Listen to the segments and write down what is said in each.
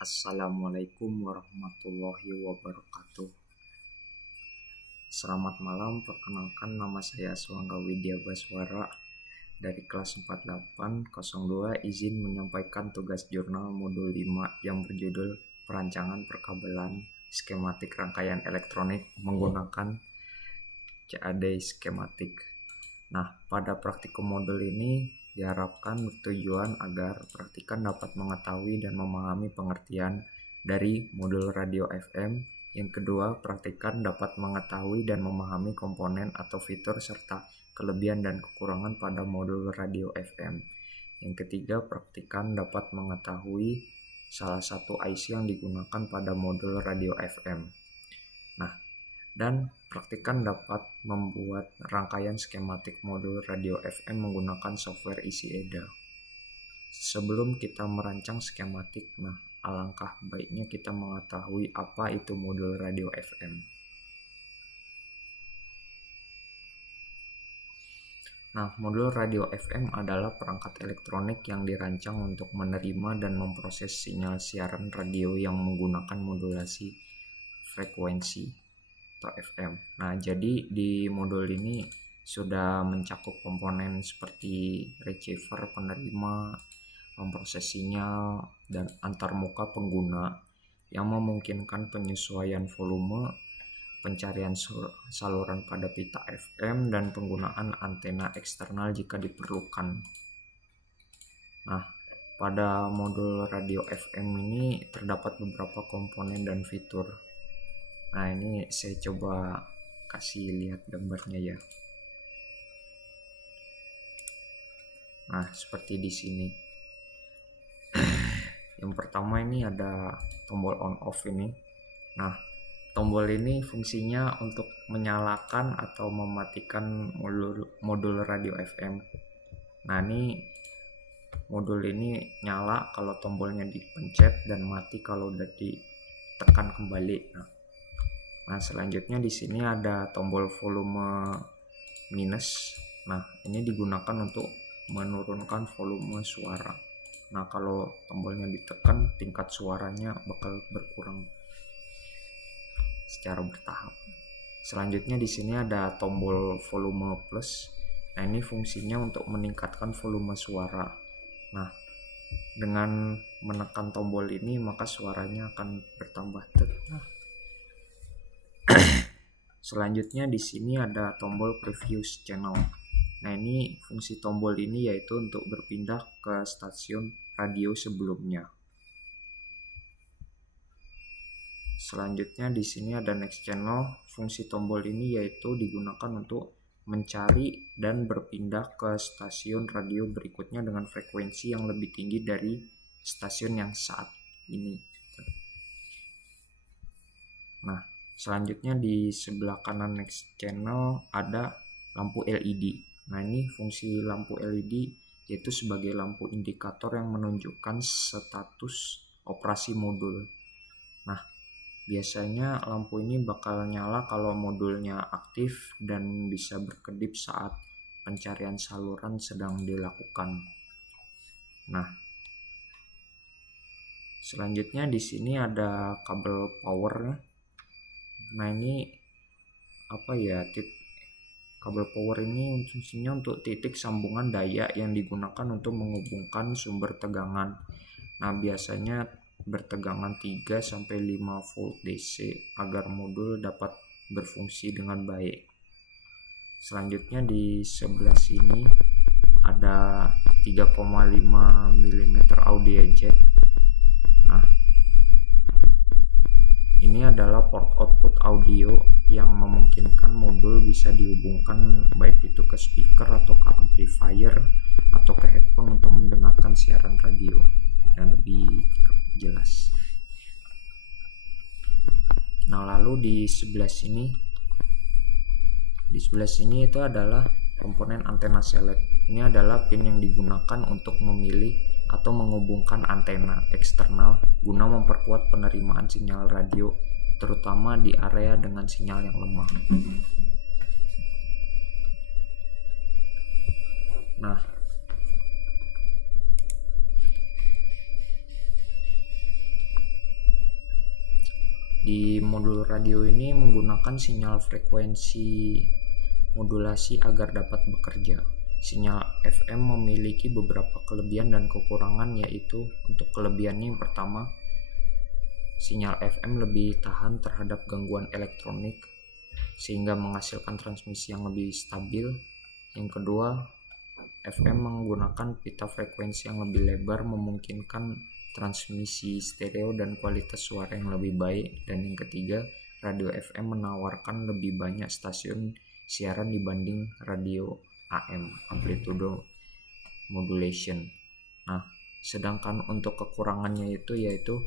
Assalamualaikum warahmatullahi wabarakatuh. Selamat malam, perkenalkan nama saya Swangga Widya Baswara dari kelas 4802, izin menyampaikan tugas jurnal modul 5 yang berjudul Perancangan Perkabelan Skematik Rangkaian Elektronik menggunakan CAD skematik. Nah, pada praktikum modul ini diharapkan bertujuan agar praktikan dapat mengetahui dan memahami pengertian dari modul radio FM. Yang kedua, praktikan dapat mengetahui dan memahami komponen atau fitur serta kelebihan dan kekurangan pada modul radio FM. Yang ketiga, praktikan dapat mengetahui salah satu IC yang digunakan pada modul radio FM. Nah, dan praktikan dapat membuat rangkaian skematik modul radio FM menggunakan software isi EDA. Sebelum kita merancang skematik, alangkah baiknya kita mengetahui apa itu modul radio FM. Modul radio FM adalah perangkat elektronik yang dirancang untuk menerima dan memproses sinyal siaran radio yang menggunakan modulasi frekuensi atau FM. Jadi di modul ini sudah mencakup komponen seperti receiver, penerima, memproses sinyal, dan antarmuka pengguna yang memungkinkan penyesuaian volume, pencarian saluran pada pita FM, dan penggunaan antena eksternal jika diperlukan. Pada modul radio FM ini terdapat beberapa komponen dan fitur. Ini saya coba kasih lihat gambarnya ya. Seperti di sini. Yang pertama ini ada tombol on off ini. Tombol ini fungsinya untuk menyalakan atau mematikan modul radio FM. Ini modul ini nyala kalau tombolnya dipencet dan mati kalau udah ditekan kembali. Selanjutnya di sini ada tombol volume minus. Ini digunakan untuk menurunkan volume suara. Kalau tombolnya ditekan, tingkat suaranya bakal berkurang secara bertahap. Selanjutnya di sini ada tombol volume plus. Ini fungsinya untuk meningkatkan volume suara. Dengan menekan tombol ini maka suaranya akan bertambah. Selanjutnya di sini ada tombol previous channel. Ini fungsi tombol ini yaitu untuk berpindah ke stasiun radio sebelumnya. Selanjutnya di sini ada next channel. Fungsi tombol ini yaitu digunakan untuk mencari dan berpindah ke stasiun radio berikutnya dengan frekuensi yang lebih tinggi dari stasiun yang saat ini. Selanjutnya di sebelah kanan next channel ada lampu LED. Ini fungsi lampu LED yaitu sebagai lampu indikator yang menunjukkan status operasi modul. Biasanya lampu ini bakal nyala kalau modulnya aktif dan bisa berkedip saat pencarian saluran sedang dilakukan. Selanjutnya di sini ada kabel powernya. Ini kabel power ini fungsinya untuk titik sambungan daya yang digunakan untuk menghubungkan sumber tegangan. Biasanya bertegangan 3-5 volt DC agar modul dapat berfungsi dengan baik. Selanjutnya di sebelah sini ada 3,5 mm audio jack. Ini adalah port output audio yang memungkinkan modul bisa dihubungkan baik itu ke speaker atau ke amplifier atau ke headphone untuk mendengarkan siaran radio yang lebih jelas. Lalu di sebelah sini itu adalah komponen antena select. Ini adalah pin yang digunakan untuk memilih atau menghubungkan antena eksternal guna memperkuat penerimaan sinyal radio, terutama di area dengan sinyal yang lemah. Di modul radio ini menggunakan sinyal frekuensi modulasi agar dapat bekerja. Sinyal FM memiliki beberapa kelebihan dan kekurangan, yaitu untuk kelebihannya yang pertama, sinyal FM lebih tahan terhadap gangguan elektronik sehingga menghasilkan transmisi yang lebih stabil. Yang kedua, FM menggunakan pita frekuensi yang lebih lebar, memungkinkan transmisi stereo dan kualitas suara yang lebih baik. Dan yang ketiga, radio FM menawarkan lebih banyak stasiun siaran dibanding radio AM, amplitude modulation. Nah, sedangkan untuk kekurangannya yaitu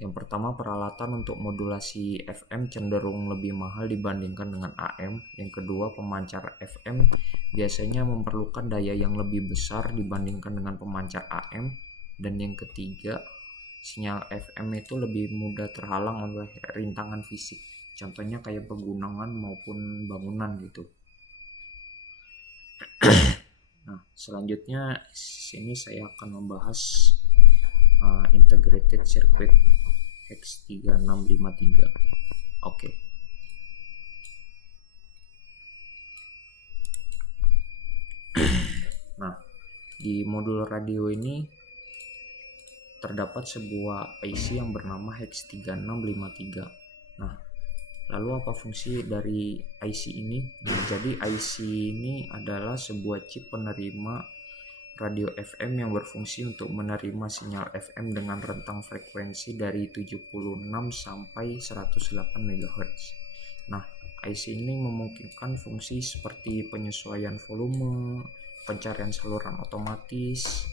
yang pertama, peralatan untuk modulasi FM cenderung lebih mahal dibandingkan dengan AM. Yang kedua, pemancar FM biasanya memerlukan daya yang lebih besar dibandingkan dengan pemancar AM. Dan yang ketiga, sinyal FM itu lebih mudah terhalang oleh rintangan fisik. Contohnya kayak pegunungan maupun bangunan gitu. Nah, selanjutnya sini saya akan membahas integrated circuit X3653. Oke. Nah, di modul radio ini terdapat sebuah IC yang bernama X3653. Nah, lalu apa fungsi dari IC ini? Nah, jadi IC ini adalah sebuah chip penerima radio FM yang berfungsi untuk menerima sinyal FM dengan rentang frekuensi dari 76 sampai 108 MHz. Nah, IC ini memungkinkan fungsi seperti penyesuaian volume, pencarian saluran otomatis.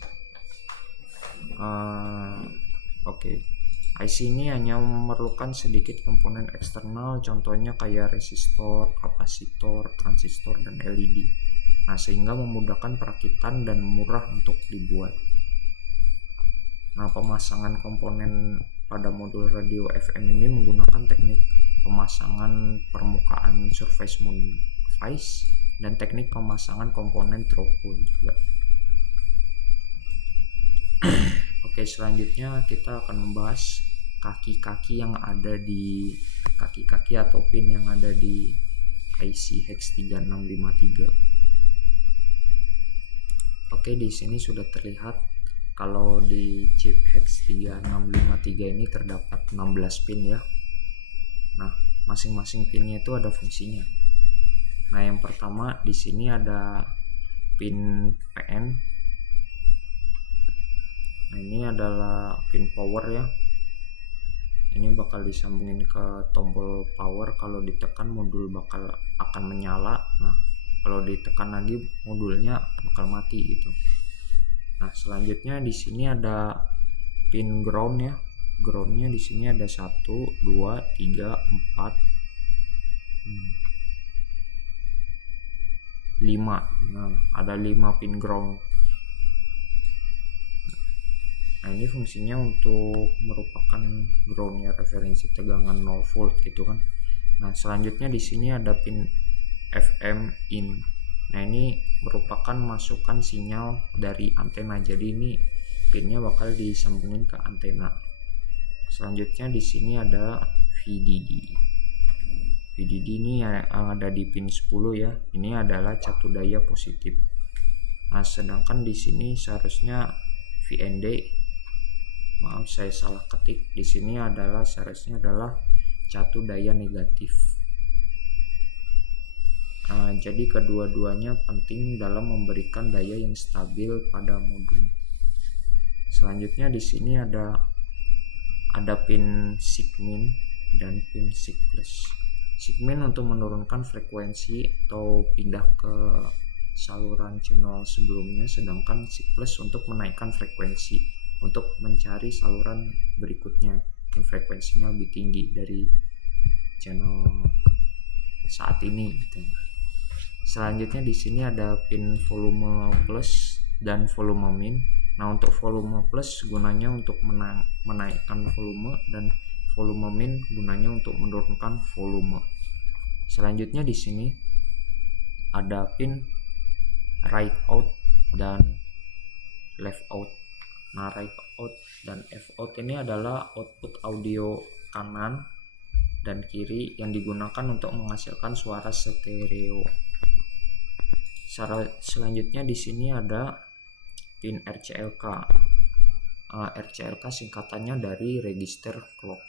IC ini hanya memerlukan sedikit komponen eksternal, contohnya kayak resistor, kapasitor, transistor, dan LED. Nah, sehingga memudahkan perakitan dan murah untuk dibuat. Nah, pemasangan komponen pada modul radio FM ini menggunakan teknik pemasangan permukaan surface mount device dan teknik pemasangan komponen through-hole juga. Oke, selanjutnya kita akan membahas kaki-kaki yang ada di kaki-kaki atau pin yang ada di IC X3653. Oke, di sini sudah terlihat kalau di chip X3653 ini terdapat 16 pin ya. Nah, masing-masing pinnya itu ada fungsinya. Nah, yang pertama di sini ada pin PN. Nah, ini adalah pin power ya. Ini bakal disambungin ke tombol power, kalau ditekan modul bakal akan menyala. Nah, kalau ditekan lagi modulnya bakal mati gitu. Nah, selanjutnya di sini ada pin ground ya. Groundnya di sini ada 1, 2, 3, 4, 5. Nah, ada 5 pin ground. Nah, ini fungsinya untuk merupakan groundnya referensi tegangan 0 volt gitu kan. Nah, selanjutnya di sini ada pin FM in. Nah, ini merupakan masukan sinyal dari antena. Jadi ini pinnya bakal disambungin ke antena. Selanjutnya di sini ada VDD. VDD ini yang ada di pin 10 ya. Ini adalah catu daya positif. Nah, sedangkan di sini seharusnya VND. Maaf, saya salah ketik. Di sini seharusnya adalah catu daya negatif. Jadi kedua-duanya penting dalam memberikan daya yang stabil pada modul. Selanjutnya di sini ada pin SIGMIN dan pin SIG+. SIGMIN untuk menurunkan frekuensi atau pindah ke saluran channel sebelumnya, sedangkan SIG+ untuk menaikkan frekuensi untuk mencari saluran berikutnya yang frekuensinya lebih tinggi dari channel saat ini gitu. Selanjutnya di sini ada pin volume plus dan volume min. Nah, untuk volume plus gunanya untuk menaikkan volume, dan volume min gunanya untuk menurunkan volume. Selanjutnya di sini ada pin right out dan left out. Nah, right out dan left out ini adalah output audio kanan dan kiri yang digunakan untuk menghasilkan suara stereo. Selanjutnya di sini ada pin RCLK. RCLK singkatannya dari register clock.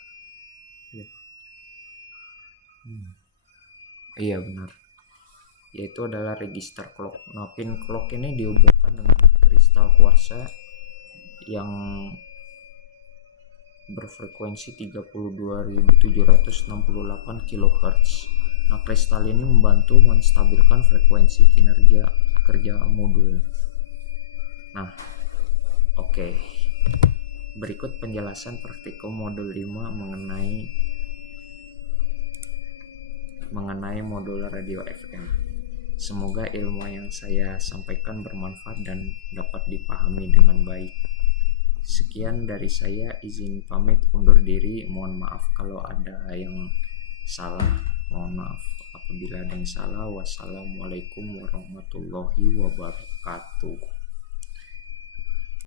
Iya benar. Yaitu adalah register clock. Nah, pin clock ini dihubungkan dengan kristal kuarsa yang berfrekuensi 32.768 kHz. Nah, kristal ini membantu menstabilkan frekuensi kerja modul. Nah, oke. Berikut penjelasan praktikum modul 5 mengenai modul radio FM. Semoga ilmu yang saya sampaikan bermanfaat dan dapat dipahami dengan baik. Sekian dari saya, izin pamit undur diri. Mohon maaf kalau ada yang salah. Mohon maaf apabila ada yang salah. Wassalamualaikum warahmatullahi wabarakatuh.